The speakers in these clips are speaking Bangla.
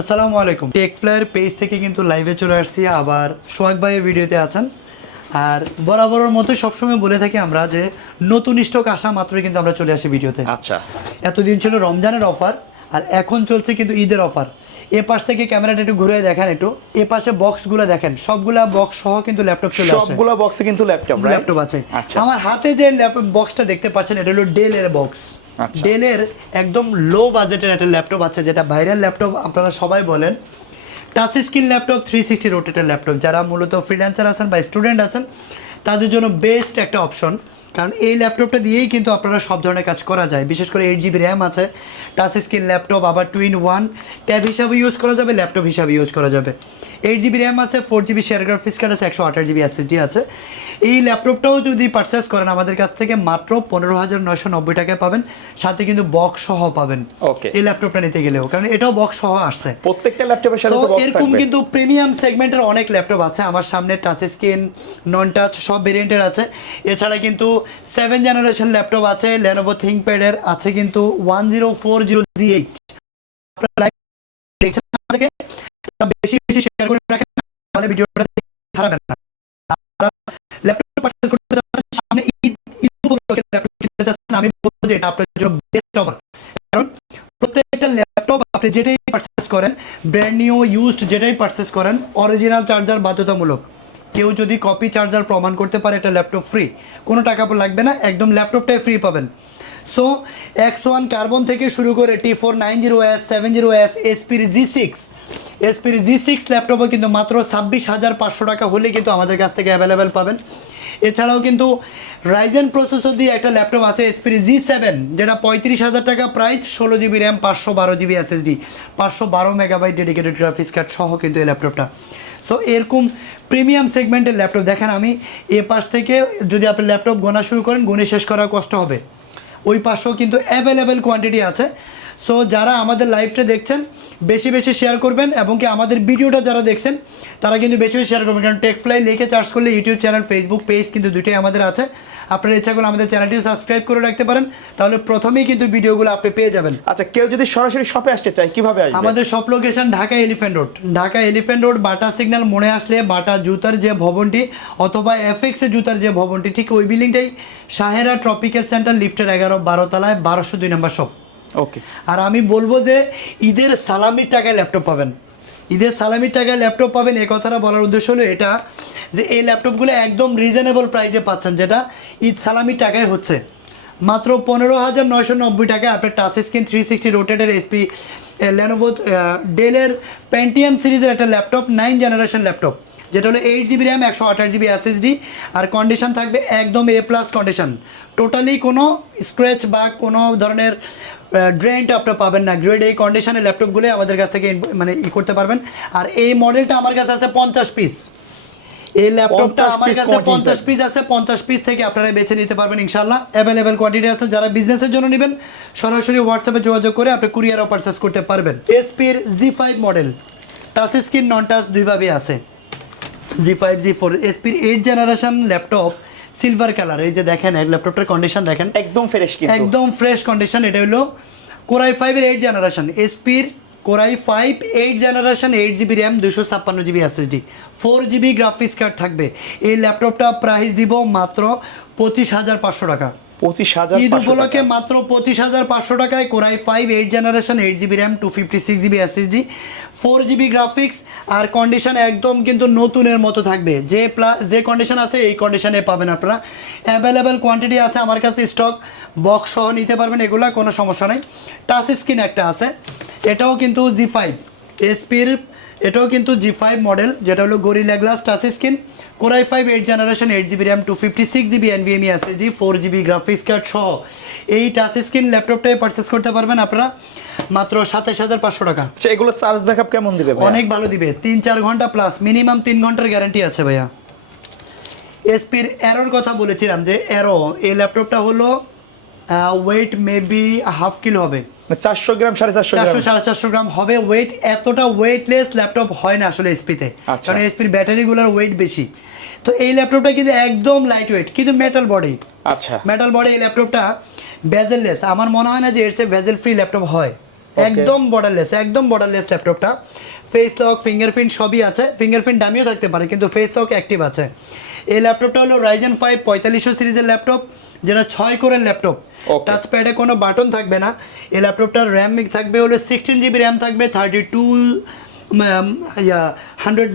আসসালামু আলাইকুম। টেক ফ্লায়ার পেজ থেকে কিন্তু লাইভে চলে আসছি, আবার সোহাগ ভাইয়ের ভিডিওতে আছেন। আর বরাবরের মতো সবসময় বলে থাকি আমরা যে নতুন স্টক আসা মাত্রই কিন্তু আমরা চলে আসি ভিডিওতে। আচ্ছা, এতদিন ছিল রমজানের অফার, আর এখন চলছে কিন্তু ঈদের অফার। এ পাশ থেকে ক্যামেরাটা একটু ঘুরে দেখেন, একটু এ পাশে বক্সগুলো দেখেন, সবগুলা বক্স সহ কিন্তু ল্যাপটপ চলে আসে। সবগুলো বক্সে কিন্তু ল্যাপটপ আছে। আচ্ছা, আমার হাতে যে ল্যাপটপ বক্সটা দেখতে পাচ্ছেন, এটা হলো ডেলের বক্স। আচ্ছা। ডেলের একদম লো বাজেটের একটা ল্যাপটপ আছে, যেটা ভাইরাল ল্যাপটপ আপনারা সবাই বলেন। টাচ স্ক্রিন ল্যাপটপ, 360 রোটেটের ল্যাপটপ। যারা মূলত ফ্রিল্যান্সার আছেন বা স্টুডেন্ট আছেন তাদের জন্য বেস্ট একটা অপশন, কারণ এই ল্যাপটপটা দিয়েই কিন্তু আপনারা সব ধরনের কাজ করা যায়। বিশেষ করে 8 জিবি র্যাম আছে, টাচ স্ক্রিন ল্যাপটপ, আবার 2-in-1 ট্যাব হিসাবে ইউজ করা যাবে, ল্যাপটপ হিসাবে ইউজ করা যাবে। 8 জিবি র্যাম আছে, 4 জিবি শেয়ার গ্রাফিক্স কার্ড আছে, 128 জিবি এসএসডি আছে। এই ল্যাপটপটাও যদি পারচেস করেন আমাদের কাছ থেকে মাত্র 15,990 টাকায় পাবেন, সাথে কিন্তু বক্স সহ পাবেন। ওকে, এই ল্যাপটপটা নিতে গেলেও, কারণ এটাও বক্স সহ আসছে। প্রত্যেকটা ল্যাপটপের সাথে তো বক্স এরকম থাকবে। কিন্তু প্রিমিয়াম সেগমেন্টের অনেক ল্যাপটপ আছে আমার সামনে, টাচ স্ক্রিন, নন টাচ সব ভেরিয়েন্টের আছে। এছাড়া কিন্তু 7 জেনারেশন ল্যাপটপ আছে, Lenovo ThinkPad এর আছে কিন্তু 1040G8। আপনারা লাইভ দেখছেন আমাদেরকে, বেশি বেশি শেয়ার করে রাখেন, তাহলে ভিডিওটা হারাবেন না। আপনারা ল্যাপটপ পারচেজ করতে যাচ্ছেন, সামনে ঈদ উপলক্ষে ল্যাপটপ কিনতে যাচ্ছেন, আমি বলবো যে এটা আপনার জন্য বেস্ট অফার। কারণ প্রত্যেকটা ল্যাপটপ আপনি যেটাই পারচেজ করেন, ব্র্যান্ড নিউ ইউজড যেটাই পারচেজ করেন, অরিজিনাল চার্জার বাধ্যতামূলক। কেউ যদি কপি চার্জার প্রমাণ করতে পারে, এটা ল্যাপটপ ফ্রি, কোনো টাকা লাগবে না, একদম ল্যাপটপটাই ফ্রি পাবেন। সো X1 কার্বন থেকে শুরু করে T490S, 70S, এসপির G6 ল্যাপটপও কিন্তু মাত্র 26,500 টাকা হলে কিন্তু আমাদের কাছ থেকে অ্যাভেলেবেল পাবেন। এছাড়াও কিন্তু রাইজেন প্রসেসর দিয়ে একটা ল্যাপটপ আছে এসপির G7, যেটা 35,000 টাকা price, 16 GB RAM, 512 GB SSD, 512 megabyte dedicated graphics card সহ কিন্তু এই ল্যাপটপটা। সো এরকম প্রিমিয়াম সেগমেন্টের ল্যাপটপ দেখেন, আমি এ পাশ থেকে যদি আপনি ল্যাপটপ গোনা শুরু করেন, গুনে শেষ করা কষ্ট হবে। ওই পাশেও কিন্তু অ্যাভেলেবেল কোয়ান্টিটি আছে। সো যারা আমাদের লাইভটা দেখছেন বেশি বেশি শেয়ার করবেন, এবং কি আমাদের ভিডিওটা যারা দেখছেন তারা কিন্তু বেশি বেশি শেয়ার করবেন, কারণ টেকফ্লাই লিখে সার্চ করলে ইউটিউব চ্যানেল, ফেসবুক পেজ কিন্তু দুটোই আমাদের আছে। আপনারা ইচ্ছা করলে আমাদের চ্যানেলটিও সাবস্ক্রাইব করে রাখতে পারেন, তাহলে প্রথমেই কিন্তু ভিডিওগুলো আপনি পেয়ে যাবেন। আচ্ছা, কেউ যদি সরাসরি শপে আসতে চায় কিভাবে আসবে? আমাদের shop location Dhaka elephant road বাটা সিগন্যাল মোড়ে আসলে বাটা জুতার যে ভবনটি, অথবা FX জুতার যে ভবনটি, ঠিক ওই বিল্ডিংটাই শাহেরা ট্রপিক্যাল সেন্টার, লিফটের 11-12 তলায়, 1202 নম্বর শপ। ওকে, আর আমি বলবো যে ঈদের সালামির টাকায় ল্যাপটপ পাবেন, ঈদের সালামির টাকায় ল্যাপটপ পাবেন। এই কথাটা বলার উদ্দেশ্য হলো এটা যে এই ল্যাপটপগুলো একদম রিজনেবল প্রাইসে পাচ্ছেন, যেটা ঈদ সালামির টাকায় হচ্ছে মাত্র 15,990 টাকায়। আপনার টাচ স্ক্রিন 360 রোটেটের এসপি লেনোভো ডেলের পেন্টিয়াম সিরিজের একটা ল্যাপটপ, 9 জেনারেশন ল্যাপটপ, যেটা হলো 8 জিবি র্যাম, 128 জিবি এসএসডি, আর কন্ডিশন থাকবে একদম A+ কন্ডিশন। টোটালি কোনো স্ক্র্যাচ বা কোনো ধরনের ড্রেনটা আপনার পাবেন না। গ্রেড এই কন্ডিশনের ল্যাপটপগুলো আমাদের কাছ থেকে মানে করতে পারবেন। আর এই মডেলটা আমার কাছে আছে 50 পিস। এই ল্যাপটপটা আমার কাছে 50 পিস আছে, 50 পিস থেকে আপনারা বেছে নিতে পারবেন ইনশাআল্লাহ। অ্যাভেলেবেল কোয়ান্টিটি আছে। যারা বিজনেসের জন্য নেবেন সরাসরি হোয়াটসঅ্যাপে যোগাযোগ করে আপনি কুরিয়ারও পারচেস করতে পারবেন। এসপির G5 model, touch screen non touch দুইভাবেই আছে। G5 G4 এসপির 8 জেনারেশন ল্যাপটপ, সিলভার কালার। এই যে দেখেন এই ল্যাপটপটার কন্ডিশন দেখেন, একদম ফ্রেশ, কিন্তু একদম ফ্রেশ কন্ডিশন। এটা হলো কোরাই 5 এর 8 জেনারেশন, এসপির core i 5 8 generation, 8 GB RAM, 256 GB SSD, 4 GB graphics card থাকবে। এই ল্যাপটপটা প্রাইস দিব মাত্র 25,500 টাকা। 25,000 ঈদ উপলক্ষে মাত্র 25,500 টাকায় core i 5 8 generation, 8 GB RAM, 256 GB SSD, 4 GB graphics, আর কন্ডিশন একদম কিন্তু নতুনের মতো থাকবে। যে কন্ডিশন আছে এই কন্ডিশনে পাবেন আপনারা। অ্যাভেলেবেল কোয়ান্টিটি আছে আমার কাছে, স্টক বক্স সহ নিতে পারবেন, এগুলা কোনো সমস্যা নেই। টাচ স্ক্রিন একটা আছে, এটাও কিন্তু G5 এসপির, এটাও কিন্তু G5 মডেল, যেটা হলো gorilla glass touch screen, core i 5 8 generation, 8 GB RAM, 256 GB NVMe SSD, 4 GB graphics card সহ এই টাচ স্ক্রিন ল্যাপটপটাই পারচেস করতে পারবেন আপনারা মাত্র 27,500 টাকা। আচ্ছা, এগুলো চার্জ ব্যাকআপ কেমন দিবে ভাই? অনেক ভালো দিবে, 3-4 ঘন্টা প্লাস, মিনিমাম 3 ঘন্টার গ্যারান্টি আছে ভাইয়া। এসপির অ্যারোর কথা বলেছিলাম যে অ্যারো, এই ল্যাপটপটা হলো ওয়েট মেবি হাফ কিলো হবে, 400 গ্রাম, 450 গ্রাম, 400-450 গ্রাম হবে ওয়েট। এতটা ওয়েটলেস ল্যাপটপ হয় না আসলে এসপিতে, কারণ এসপির ব্যাটারিগুলোর ওয়েট বেশি। তো এই ল্যাপটপটা কিন্তু একদম লাইট ওয়েট, কিন্তু মেটাল বডি। আচ্ছা, মেটাল বডি এই ল্যাপটপটা, বেজেললেস। আমার মনে হয় না যে এর সে বেজেল ফ্রি ল্যাপটপ হয়। একদম বর্ডারলেস ল্যাপটপটা। ফেস লক, ফিঙ্গারপ্রিন্ট সবই আছে, ফিঙ্গারপ্রিন্ট দামিও থাকতে পারে কিন্তু ফেস লক অ্যাক্টিভ আছে। এই ল্যাপটপটা হলো Ryzen 5 4500 সিরিজের ল্যাপটপ, যেটা 6 কোরের ল্যাপটপ। টাচ প্যাডে কোনো বাটন থাকবে না। এই ল্যাপটপটার র্যাম থাকবে হলো 16 জিবি র্যাম থাকবে, 100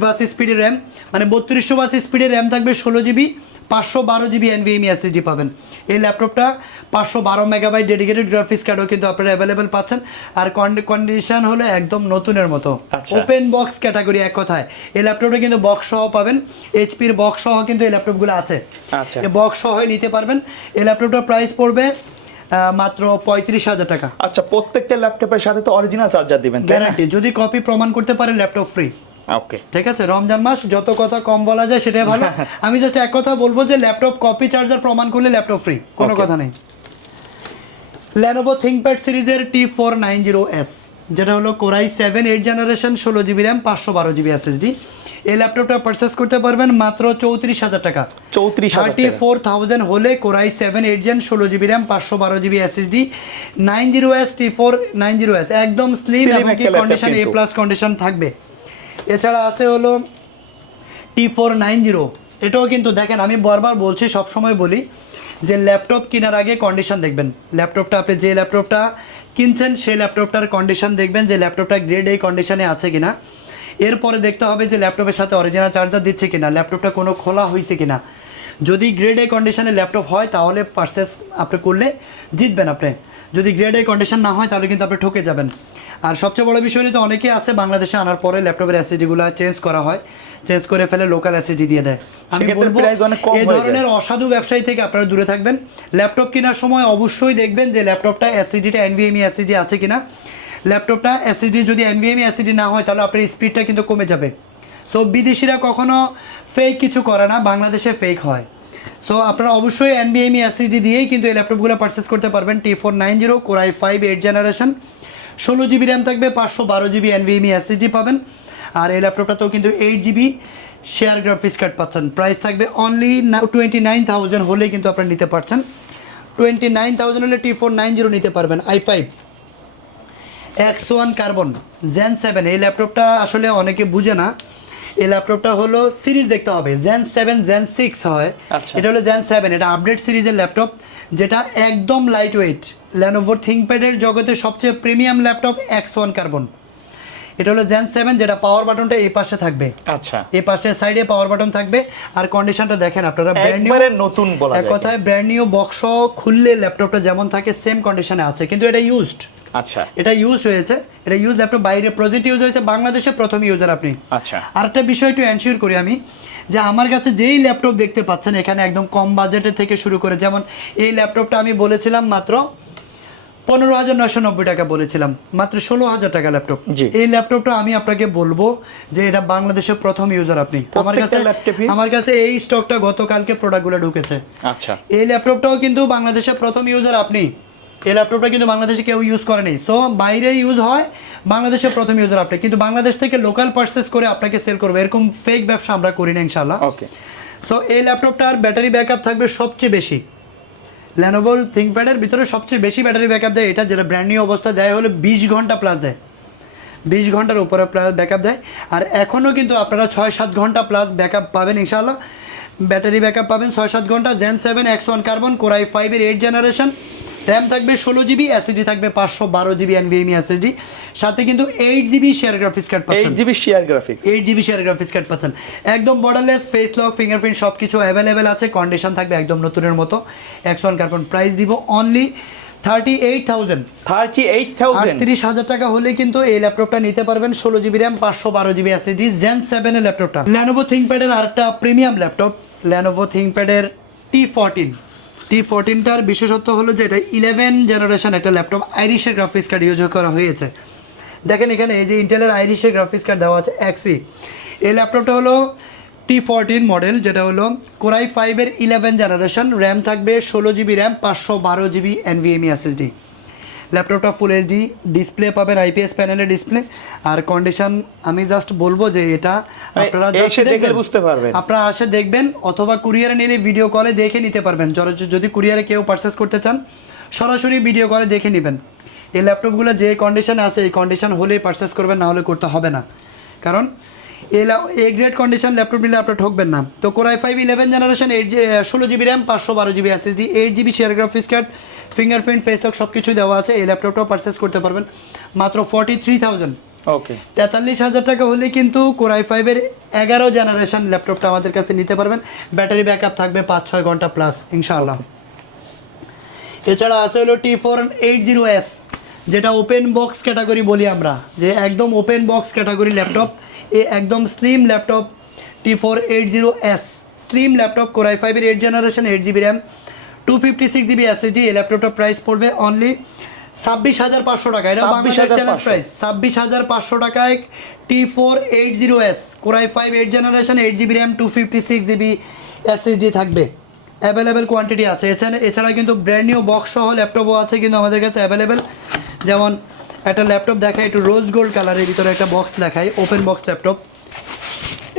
ওয়াটস স্পিডের র্যাম, মানে 3200 ওয়াটস স্পিডের র্যাম থাকবে, 16 জিবি, 512 জিবি NVMe SSD পাবেন। এই ল্যাপটপটা 512 মেগাবাইট ডেডিকেটেড গ্রাফিক্স কার্ডও কিন্তু আপনারা অ্যাভেলেবেল পাচ্ছেন। আর কন্ডিশন হলো একদম নতুনের মতো, ওপেন বক্স ক্যাটাগরি এক কথায়। এই ল্যাপটপটা কিন্তু বক্স সহ পাবেন, এইচপির বক্স সহ কিন্তু এই ল্যাপটপগুলো আছে। এই বক্স সহ নিতে পারবেন। এই ল্যাপটপটার প্রাইস পড়বে মাত্র 35,000 টাকা। আচ্ছা, প্রত্যেকটা ল্যাপটপের সাথে তো অরিজিনাল চার্জার দিবেন, গ্যারান্টি, যদি কপি প্রমাণ করতে পারে ল্যাপটপ ফ্রি। ওকে, ঠিক আছে, রমজান মাস, যত কথা কম বলা যায় সেটাই ভালো। আমি জাস্ট এক কথা বলবো যে ল্যাপটপ কপি চার্জার প্রমাণ করলে ল্যাপটপ ফ্রি, কোনো কথা নেই। Lenovo ThinkPad সিরিজের T490S, যেটা হলো Core i7 8 generation, 16 GB RAM, 512 GB SSD। এই ল্যাপটপটা পারচেস করতে পারবেন মাত্র 34,000 টাকা। 34,000 হলে Core i7 8 gen, 16 GB RAM, 512 GB SSD, 90S T490S, একদম স্লিম এবং কি কন্ডিশন A+ কন্ডিশন থাকবে। এছাড়া আছে হলো T490, এটাও কিন্তু দেখেন, আমি বারবার বলছি, সবসময় বলি যে ল্যাপটপ কেনার আগে কন্ডিশন দেখবেন। ল্যাপটপটা আপনি যে ল্যাপটপটা কিনছেন সেই ল্যাপটপটার কন্ডিশন দেখবেন যে ল্যাপটপটা গ্রেড A কন্ডিশনে আছে কিনা। এরপরে দেখতে হবে যে ল্যাপটপের সাথে অরিজিনাল চার্জার দিচ্ছে কিনা, ল্যাপটপটা কোনো খোলা হয়েছে কিনা। যদি গ্রেড A কন্ডিশনে ল্যাপটপ হয় তাহলে পারচেস আপনি করলে জিতবেন আপনি। যদি গ্রেড A কন্ডিশন না হয় তাহলে কিন্তু আপনি ঠকে যাবেন। আর সবচেয়ে বড় বিষয় হলো যে অনেকেই আছে বাংলাদেশে আনার পরে ল্যাপটপের SSD-গুলো চেঞ্জ করা হয়, চেঞ্জ করে ফেলে লোকাল SSD দিয়ে দেয়। আমি বলবো এই ধরনের অসাধু ব্যবসায়ী থেকে আপনারা দূরে থাকবেন। ল্যাপটপ কেনার সময় অবশ্যই দেখবেন যে ল্যাপটপটা SSD-টা NVMe SSD আছে কিনা। ল্যাপটপটা SSD যদি NVMe SSD না হয় তাহলে আপনার স্পিডটা কিন্তু কমে যাবে। সো বিদেশিরা কখনো ফেক কিছু করে না, বাংলাদেশে ফেক হয়। সো আপনারা অবশ্যই NVMe SSD দিয়েই কিন্তু এই ল্যাপটপগুলো পারচেস করতে পারবেন। T490 Core i5 8 generation, 16 GB RAM থাকবে, 512 জিবি NVMe SSD পাবেন। আর এই ল্যাপটপটাতেও কিন্তু 8 জিবি শেয়ার গ্রাফিক্স কার্ড পাচ্ছেন। প্রাইস থাকবে অনলি 29,000 হলেই কিন্তু আপনারা নিতে পারছেন। 29,000 হলে T490 নিতে পারবেন। i5 X1 কার্বন Zen 7, এই ল্যাপটপটা আসলে অনেকে বুঝে না। এই ল্যাপটপটা হলো সিরিজ দেখতে হবে, Zen 7 Zen 6 হয়। এটা হলো Zen 7, এটা আপডেট সিরিজের ল্যাপটপ, যেটা একদম লাইট ওয়েট। Lenovo ThinkPad-এর জগতে সবচেয়ে প্রিমিয়াম ল্যাপটপ X1 কার্বন। এটা হলো Zen 7, যেটা পাওয়ার বাটনটা এই পাশে থাকবে। আচ্ছা, এই পাশে সাইডে পাওয়ার বাটন থাকবে। আর কন্ডিশনটা দেখেন আপনারা, ব্র্যান্ড নিউ, নতুন বলা যায়, এক কথায় ব্র্যান্ড নিউ বক্স খুললে ল্যাপটপটা যেমন থাকে সেম কন্ডিশনে আছে, কিন্তু এটা ইউজড। আচ্ছা, এটা ইউজ হয়েছে, এটা ইউজ ল্যাপটপ, বাইরে প্রজেক্ট ইউজ হয়েছে, বাংলাদেশে প্রথম ইউজার আপনি। আচ্ছা, আরেকটা বিষয় একটু এনশিওর করি আমি, যে আমার কাছে যেই ল্যাপটপ দেখতে পাচ্ছেন এখানে একদম কম বাজেটের থেকে শুরু করে, যেমন এই ল্যাপটপটা আমি বলেছিলাম মাত্র 15,990 টাকা বলেছিলাম, মাত্র 16,000 টাকা ল্যাপটপ। এই ল্যাপটপটা আমি আপনাকে বলবো যে এটা বাংলাদেশের প্রথম ইউজার আপনি। আমার কাছে এই স্টকটা গতকালকে প্রোডাক্টগুলো ঢুকেছে। আচ্ছা, এই ল্যাপটপটাও কিন্তু বাংলাদেশের প্রথম ইউজার আপনি। এই ল্যাপটপটা কিন্তু বাংলাদেশে কেউ ইউজ করে নেই। সো বাইরে ইউজ হয়, বাংলাদেশের প্রথম ইউজার আপনি, কিন্তু বাংলাদেশ থেকে লোকাল পারচেস করে আপনাকে সেল করবে, এরকম ফেক ব্যবসা আমরা করি না ইনশাল্লাহ। ওকে। সো এই ল্যাপটপটার ব্যাটারি ব্যাকআপ থাকবে সবচেয়ে বেশি। Lenovo ThinkPad-এর ভিতরে সবচেয়ে বেশি ব্যাটারি ব্যাকআপ দেয় এটা, যেটা ব্র্যান্ড নিউ অবস্থা দেয় হলো 20 ঘন্টা প্লাস দেয়, 20 ঘন্টার উপরে ব্যাকআপ দেয়। আর এখনও কিন্তু আপনারা 6-7 ঘন্টা প্লাস ব্যাকআপ পাবেন ইনশাআল্লাহ। ব্যাটারি ব্যাকআপ পাবেন 6-7 ঘন্টা। Zen 7 X1 carbon, Core i5 8 generation, RAM থাকবে 16 জিবি, SSD থাকবে 512 জিবি NVMe SSD, সাথে কিন্তু 8 জিবি শেয়ার গ্রাফিক্স কার্ড পাচ্ছেন। 8 GB share graphics, 8 GB share graphics card পাচ্ছেন। একদম বর্ডারলেস, ফেস লক, ফিঙ্গারপ্রিন্ট সব কিছু অ্যাভেলেবেল আছে। কন্ডিশন থাকবে একদম নতুনের মতো। X1 কার্বন প্রাইস দিব অনলি 38,000। 38,000 টাকা হলে কিন্তু এই ল্যাপটপটা নিতে পারবেন। 16 GB RAM, 512 GB SSD, Zen 7 এর ল্যাপটপটা। Lenovo ThinkPad-এর আরেকটা প্রিমিয়াম ল্যাপটপ, Lenovo ThinkPad-এর T14টার বিশেষত্ব হলো যে এটা 11 জেনারেশন একটা ল্যাপটপ, আইরিশের গ্রাফিক্স কার্ড ইউজ করা হয়েছে। দেখেন এখানে এই যে ইন্টেলের আইরিশের গ্রাফিক্স কার্ড দেওয়া আছে Xe। এই ল্যাপটপটা হলো T14 মডেল, যেটা হলো Core i5-এর 11 জেনারেশন, র্যাম থাকবে 16 GB RAM, 512 GB NVMe SSD। ল্যাপটপটা ফুল HD ডিসপ্লে পাবেন, IPS প্যানেলের ডিসপ্লে। আর কন্ডিশন আমি জাস্ট বলবো যে এটা আপনারা বুঝতে পারবেন, আপনারা আসে দেখবেন, অথবা কুরিয়ারে নিলে ভিডিও কলে দেখে নিতে পারবেন। যদি কুরিয়ারে কেউ পারচেস করতে চান সরাসরি ভিডিও কলে দেখে নেবেন। এই ল্যাপটপগুলো যে কন্ডিশনে আছে এই কন্ডিশন হলেই পারচেস করবেন, না হলে করতে হবে না, কারণ এ গ্রেড কন্ডিশন ল্যাপটপ নিলে আপনার ঠকবেন না। তো core i 5 11 generation 16 GB RAM 512 GB SSD 8 GB share graphics card fingerprint face lock সব কিছু দেওয়া আছে। এই ল্যাপটপটাও পারচেস করতে পারবেন মাত্র 43,000। ওকে, 43,000 টাকা হলে কিন্তু কোরাই 5-এর 11 জেনারেশন ল্যাপটপটা আমাদের কাছে নিতে পারবেন। ব্যাটারি ব্যাকআপ থাকবে 5-6 ঘন্টা প্লাস ইনশাআল্লাহ। এছাড়া আছে হলো T480S, যেটা ওপেন বক্স ক্যাটাগরি বলি আমরা, যে একদম ওপেন বক্স ক্যাটাগরি ল্যাপটপ। এ একদম slim laptop T480S slim laptop core i 5-এর 8 generation 8 GB RAM 256 GB SSD। এই ল্যাপটপটার প্রাইস পড়বে অনলি 26,500 টাকা। এটা বাংলাদেশ চ্যালেঞ্জ প্রাইস 26,500 টাকায় T480S core i 5 8 generation 8 GB RAM 256 GB SSD থাকবে। অ্যাভেলেবেল কোয়ান্টিটি আছে। এছাড়া কিন্তু ব্র্যান্ড নিউ বক্স সহ ল্যাপটপও আছে কিন্তু আমাদের কাছে অ্যাভেলেবেল। যেমন একটা ল্যাপটপ দেখায় একটু রোজ গোল্ড কালারের ভিতরে একটা বক্স দেখায়, ওপেন বক্স ল্যাপটপ,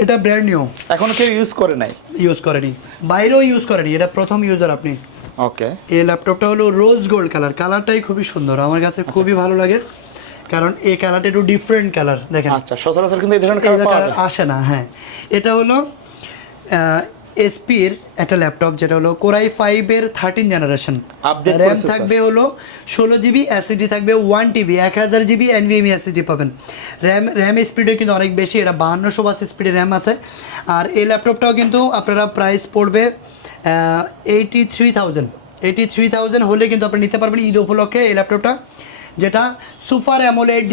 এটা ব্র্যান্ড নিউ, এখনো কেউ ইউজ করে নাই, ইউজ করেনি, বাইরেও ইউজ করেনি, এটা প্রথম ইউজার আপনি। ওকে, এই ল্যাপটপটা হলো রোজ গোল্ড কালার, কালারটাই খুবই সুন্দর, আমার কাছে খুবই ভালো লাগে, কারণ এই কালারটা একটু ডিফারেন্ট কালার দেখেন। আচ্ছা, সচরাচর কিন্তু এই ধরনের কালার আসে না। হ্যাঁ, এটা হলো এসপির একটা ল্যাপটপ, যেটা হলো কোরাই 5-এর 13 জেনারেশন। র্যাম থাকবে হলো 16 GB, SSD থাকবে 1 TB, 1000 GB NVMe SSD পাবেন। র্যাম স্পিডও কিন্তু অনেক বেশি, এটা 5200 স্পিডের র্যাম আছে। আর এই ল্যাপটপটাও কিন্তু আপনারা প্রাইস পড়বে 83,000 হলে কিন্তু আপনি নিতে পারবেন ঈদ উপলক্ষে এই ল্যাপটপটা, যেটা সুপার অ্যামোলেড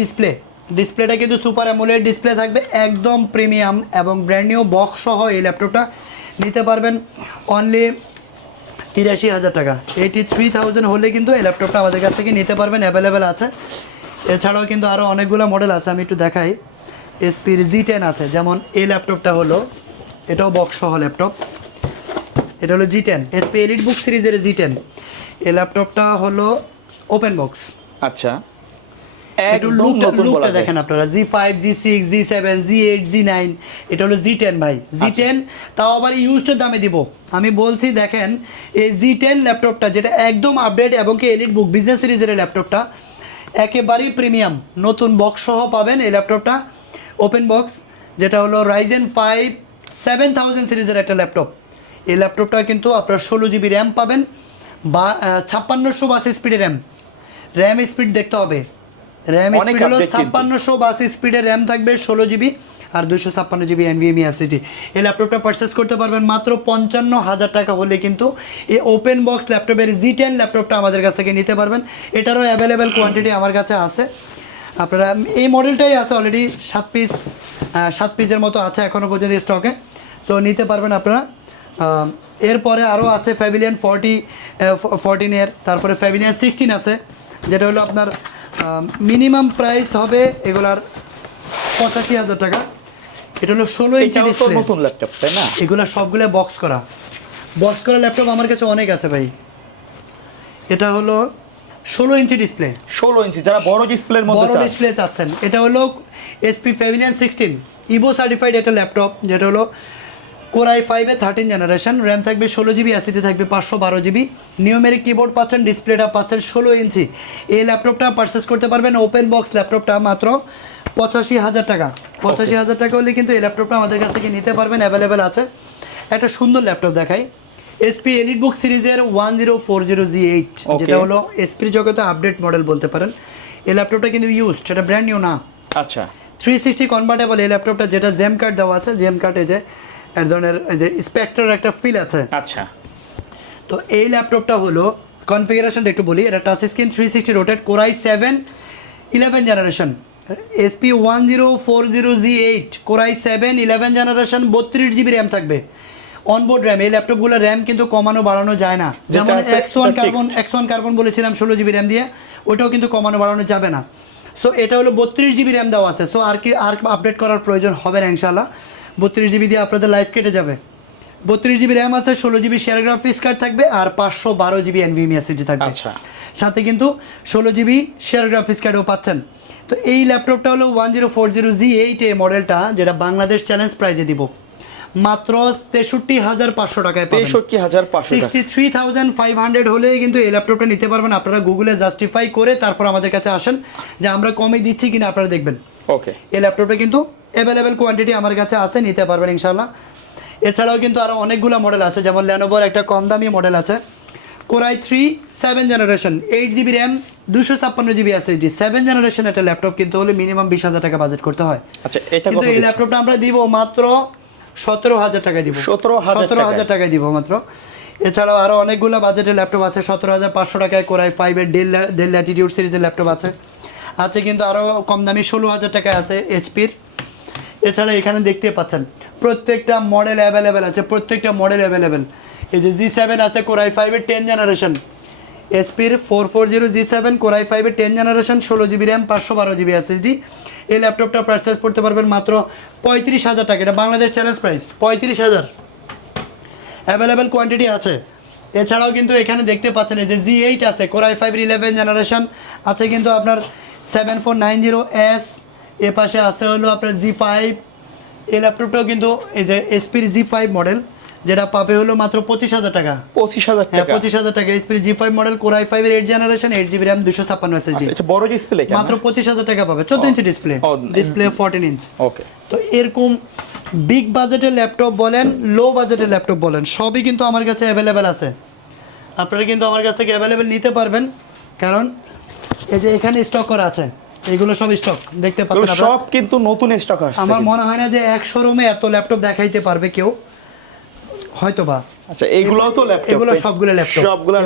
ডিসপ্লেটা কিন্তু সুপার অ্যামোলেড ডিসপ্লে থাকবে, একদম প্রিমিয়াম এবং ব্র্যান্ড নিউ বক্স সহ এই ল্যাপটপটা নিতে পারবেন অনলি 83,000 টাকা। 83,000 হলে কিন্তু এই ল্যাপটপটা আমাদের কাছ থেকে নিতে পারবেন, অ্যাভেলেবেল আছে। এছাড়াও কিন্তু আরও অনেকগুলো মডেল আছে, আমি একটু দেখাই। এসপির G10 আছে, যেমন এই ল্যাপটপটা হলো, এটাও বক্স সহ ল্যাপটপ, এটা হলো G10 এসপি এলিটবুক সিরিজের G10। এই ল্যাপটপটা হলো ওপেন বক্স। আচ্ছা, একটু লুকটা দেখেন আপনারা, G5 G6 G7 G8 G9, এটা হলো G10 ভাই। G10 তাও আবার ইউজড দামে দিব আমি বলছি। দেখেন এই G10 ল্যাপটপটা, যেটা একদম আপডেট এবং কি এলিটবুক বিজনেস সিরিজের ল্যাপটপটা, একেবারেই প্রিমিয়াম, নতুন বক্স সহ পাবেন এই ল্যাপটপটা, ওপেন বক্স, যেটা হলো Ryzen 5 7000 সিরিজের একটা ল্যাপটপ। এই ল্যাপটপটা কিন্তু আপনার 16 GB র্যাম পাবেন বা 5600 স্পিডের র্যাম স্পিড দেখতে হবে। র্যাম স্পিড হলো 5600 স্পিডের র্যাম থাকবে, 16 GB আর 256 GB NVMe SSD। এই ল্যাপটপটা পারচেস করতে পারবেন মাত্র 55,000 টাকা হলে কিন্তু এই ওপেন বক্স ল্যাপটপের G10 ল্যাপটপটা আমাদের কাছ থেকে নিতে পারবেন। এটারও অ্যাভেলেবেল কোয়ান্টিটি আমার কাছে আছে। আপনারা এই মডেলটাই আছে অলরেডি 7 পিসের মতো আছে এখনও পর্যন্ত স্টকে, তো নিতে পারবেন আপনারা। এরপরে আরও আছে প্যাভিলিয়ন 14-এর, তারপরে প্যাভিলিয়ন 16 আছে, যেটা হলো আপনার মিনিমাম প্রাইস হবে এগুলার 85,000 টাকা। এটা হলো 16 ইঞ্চি ডিসপ্লে, নতুন ল্যাপটপ, তাই না? এগুলো সবগুলো বক্স করা ল্যাপটপ আমার কাছে অনেক আছে ভাই। এটা হলো 16 ইঞ্চি ডিসপ্লে, 16 ইঞ্চি, যারা বড় ডিসপ্লের মধ্যে বড় ডিসপ্লে চাচ্ছেন, এটা হলো এসপি প্যাভিলিয়ন 16 ইভো সার্টিফাইড একটা ল্যাপটপ, যেটা হলো কোরাই 5-এর 13 জেনারেশন। র্যাম থাকবে 16 GB, SSD থাকবে 512 GB, নিউমেরিক কিবোর্ড পাচ্ছেন, ডিসপ্লেটা পাচ্ছেন 16 ইঞ্চি। এই ল্যাপটপটা পারচেস করতে পারবেন ওপেন বক্স ল্যাপটপটা মাত্র 85,000 টাকা। 85,000 টাকা হলে কিন্তু এই ল্যাপটপটা আমাদের কাছ থেকে নিতে পারবেন, অ্যাভেলেবেল আছে। একটা সুন্দর ল্যাপটপ দেখাই, এসপি এলিটবুক সিরিজের 1040G8, যেটা হলো এসপির জগতে আপডেট মডেল বলতে পারেন। এই ল্যাপটপটা কিন্তু ইউজড, সেটা ব্র্যান্ড নিউ না। আচ্ছা, 360 কনভার্টেবল এই ল্যাপটপটা, যেটা জেম কার্ড দেওয়া আছে, জেম কার্ডে যে এক ধরনের যে স্পেক্ট্রার একটা ফিল আছে। আচ্ছা, তো এই ল্যাপটপটা হলো কনফিগারেশনটা একটু বলি, এটা touch screen 360 rotate, core i 7 11 generation, SP 1040G8, core i 7 11 generation, 32 GB RAM থাকবে, অনবোর্ড র্যাম। এই ল্যাপটপগুলোর র্যাম কিন্তু কমানো বাড়ানো যায় না, যেমন X1 কার্বন বলেছিলাম 16 GB র্যাম দিয়ে, ওটাও কিন্তু কমানো বাড়ানো যাবে না। সো এটা হলো 32 GB র্যাম দেওয়া আছে, সো আর আপডেট করার প্রয়োজন হবে না ইনশাল্লাহ। 32 GB দিয়ে আপনাদের লাইফ কেটে যাবে। 32 GB র্যাম আছে, 16 GB শেয়ার গ্রাফিক্স কার্ড থাকবে আর 512 GB NVMe SSD থাকবে। আচ্ছা, সাথে কিন্তু 16 GB শেয়ার গ্রাফিক্স কার্ডও পাচ্ছেন। তো এই ল্যাপটপটা হলো 1040G8 এই মডেলটা, যেটা বাংলাদেশ চ্যালেঞ্জ প্রাইজে দিব মাত্র 63,500 টাকায় পাবেন। 63,500 টাকা। 63,500 হলেই কিন্তু এই ল্যাপটপটা নিতে পারবেন। আপনারা গুগলে জাস্টিফাই করে তারপর আমাদের কাছে আসেন যে আমরা কমে দিচ্ছি কিনা, আপনারা দেখবেন। ওকে, এই ল্যাপটপটা কিন্তু অ্যাভেলেবেল কোয়ান্টিটি আমার কাছে আছে, নিতে পারবেন ইনশাল্লাহ। এছাড়াও কিন্তু আরও অনেকগুলো মডেল আছে, যেমন ল্যানোভোর একটা কম দামি মডেল আছে, core i 3 7 generation, 8GB RAM, 256GB SSD, 7 generation একটা ল্যাপটপ কিনতে হলে মিনিমাম 20,000 টাকা বাজেট করতে হয়। আচ্ছা, এটা কিন্তু কত এই দিচ্ছেন? ল্যাপটপটা আমরা দিব মাত্র 17,000 টাকায় দিব। 17,000 টাকায় দিব মাত্র। এছাড়াও আরও অনেকগুলো বাজেটের ল্যাপটপ আছে, 17,500 টাকায় কোরাই 5 এর ডেল ল্যাটিটিউড সিরিজের ল্যাপটপ আছে কিন্তু আরও কম দামি 16,000 টাকায় আছে এইচপির। এছাড়া এখানে দেখতে পাচ্ছেন প্রত্যেকটা মডেল অ্যাভেলেবেল আছে, প্রত্যেকটা মডেল অ্যাভেলেবেল। এই যে G7 আছে কোরাই 5 এর 10 জেনারেশন, এসপির 440 G7 কোরাই 5 এর 10 generation, 16GB RAM, 512GB SSD। এই ল্যাপটপটা পারচেজ করতে পারবেন মাত্র 35,000 টাকা। এটা Bangladesh challenge price 35,000, available quantity আছে। এছাড়াও কিন্তু এখানে দেখতে পাচ্ছেন এই যে G8 আছে কোরাই 5 এর 11 জেনারেশন আছে কিন্তু আপনার 7490S। এ পাশে আছে হলো আপনার G5। এই ল্যাপটপটাও কিন্তু এই যে এসপির G5 মডেল, যেটা পাবে হলো মাত্র 25,000 টাকা। 25,000 হ্যাঁ, টাকা। 25,000 টাকা। এসপির G5 মডেল কোরাই 5 এর 8 জেনারেশন, 8GB র্যাম, 256 SSD। আচ্ছা, এটা বড় ডিসপ্লে কেন? মাত্র 25,000 টাকা পাবে। 14 ইঞ্চি ডিসপ্লে, ডিসপ্লে 14 ইঞ্চ। ওকে, তো এরকম বিগ বাজেটের ল্যাপটপ বলেন, লো বাজেটের ল্যাপটপ বলেন, সবই কিন্তু আমার কাছে অ্যাভেলেবেল আছে। আপনারা কিন্তু আমার কাছ থেকে অ্যাভেলেবেল নিতে পারবেন, কারণ এই যে এখানে স্টক করা আছে, এগুলো সব স্টক দেখতে পাচ্ছেন আপনারা। সব কিন্তু নতুন স্টক আসছে। আমার মনে হয় না যে এক শোরুমে এত ল্যাপটপ দেখাইতে পারবে কেউ, হয়তোবা। আচ্ছা, এগুলো তো ল্যাপটপ, এগুলো সবগুলো ল্যাপটপ, সবগুলো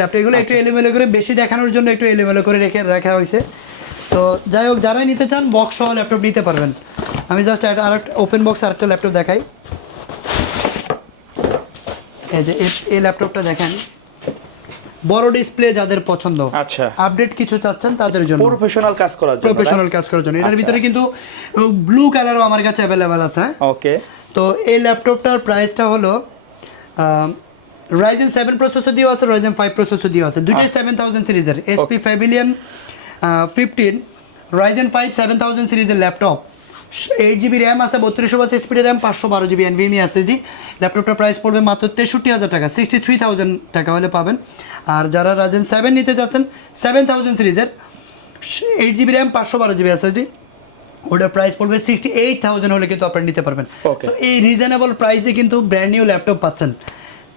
ল্যাপটপ। এগুলো একটু এলোমেলো করে, বেশি দেখানোর জন্য একটু এলোমেলো করে রাখা হয়েছে। তো যাই হোক, যারাই নিতে চান বক্স সহ ল্যাপটপ নিতে পারবেন। আমি জাস্ট আরেকটা ওপেন বক্স আরেকটা ল্যাপটপ দেখাই। এই যে এই ল্যাপটপটা দেখেন, বড় ডিসপ্লে যাদের পছন্দ, আচ্ছা, আপডেট কিছু চাচ্ছেন তাদের জন্য, প্রফেশনাল কাজ করার জন্য, প্রফেশনাল কাজ করার জন্য। এটার ভিতরে কিন্তু ব্লু কালারও আমার কাছে অ্যাভেলেবেল আছে। ওকে, তো এই ল্যাপটপটার প্রাইসটা হলো Ryzen 7 প্রসেসর দিয়েও আছে, Ryzen 5 প্রসেসর দিয়েও আছে, দুটোই 7000 সিরিজের। SP Pavilion 15 Ryzen 5 7000 সিরিজের ল্যাপটপ, 8GB র্যাম আছে, 3200 স্পিডের র্যাম, 512GB NVMe SSD। ল্যাপটপটার প্রাইস পড়বে মাত্র 63,000 টাকা, 63,000 টাকা হলে পাবেন। আর যারা Ryzen 7 নিতে চাচ্ছেন 7000 সিরিজের, 8GB র্যাম, 512GB SSD, ওটার প্রাইস পড়বে 68,000 হলে কিন্তু আপনারা নিতে পারবেন। Okay. তো এই রিজনেবল প্রাইসে কিন্তু ব্র্যান্ড নিউ ল্যাপটপ পাচ্ছেন।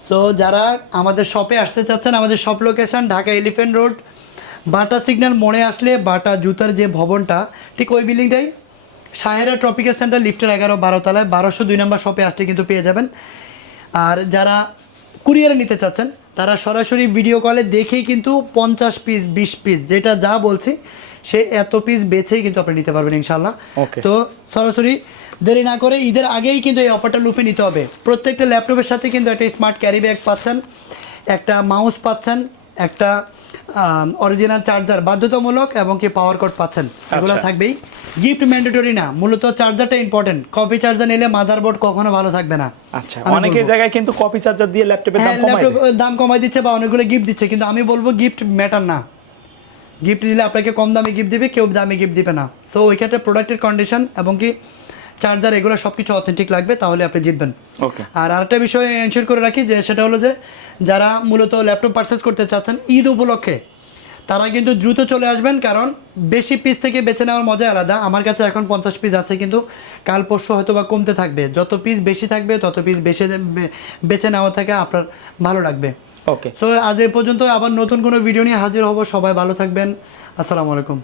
সো যারা আমাদের শপে আসতে চাচ্ছেন, আমাদের shop location Dhaka elephant road, বাটা সিগন্যাল মোড়ে আসলে বাটা জুতার যে ভবনটা ঠিক ওই বিল্ডিংটাই, সাহেরা ট্রপিক্যাল সেন্টার লিফটের 11-12 তলায় 1202 নম্বর শপে আসলে কিন্তু পেয়ে যাবেন। আর যারা কুরিয়ারে নিতে চাচ্ছেন তারা সরাসরি ভিডিও কলে দেখেই কিন্তু 50 পিস 20 পিস যেটা যা বলছি সে এত পিস বেছেই কিন্তু আপনি নিতে পারবেন ইনশাল্লাহ। Okay. তো সরাসরি দেরি না করে ঈদের আগেই কিন্তু এই অফারটা লুফে নিতে হবে। প্রত্যেকটা ল্যাপটপের সাথে কিন্তু একটা স্মার্ট ক্যারি ব্যাগ পাচ্ছেন, একটা মাউস পাচ্ছেন, একটা অরিজিনাল চার্জার বাধ্যতামূলক, এবং কি পাওয়ার কর্ড পাচ্ছেন। এগুলো থাকবেই, গিফট ম্যান্ডেটরি না, মূলত চার্জারটা ইম্পর্টেন্ট। কপি চার্জার নিলে মাদারবোর্ড কখনো ভালো থাকবে না। আচ্ছা, অনেকের জায়গায় কিন্তু কপি চার্জার দিয়ে ল্যাপটপের দাম কমায় ল্যাপটপ দাম কমাই দিচ্ছে বা অনেকগুলো গিফট দিচ্ছে, কিন্তু আমি বলবো গিফট ম্যাটার না। গিফট দিলে আপনাকে কম দামে গিফট দিবে, কেউ দামে গিফট দিবে না। সো ওই ক্ষেত্রে প্রোডাক্টের কন্ডিশন এবং কি চার্জার এগুলো সব কিছু অথেন্টিক লাগবে, তাহলে আপনি জিতবেন। ওকে, আর আরেকটা বিষয় এনশিওর করে রাখি, যে সেটা হলো যে যারা মূলত ল্যাপটপ পারচেস করতে চাচ্ছেন ঈদ উপলক্ষে, তারা কিন্তু দ্রুত চলে আসবেন, কারণ বেশি পিস থেকে বেছে নেওয়ার মজা আলাদা। আমার কাছে এখন 50 পিস আছে, কিন্তু কাল পরশু হয়তো বা কমতে থাকবে। যত পিস বেশি থাকবে তত পিস বেছে নেওয়া থেকে আপনার ভালো লাগবে। ওকে। সো আজ এ পর্যন্ত, আবার নতুন কোনো ভিডিও নিয়ে হাজির হব। সবাই ভালো থাকবেন, আসসালামু আলাইকুম।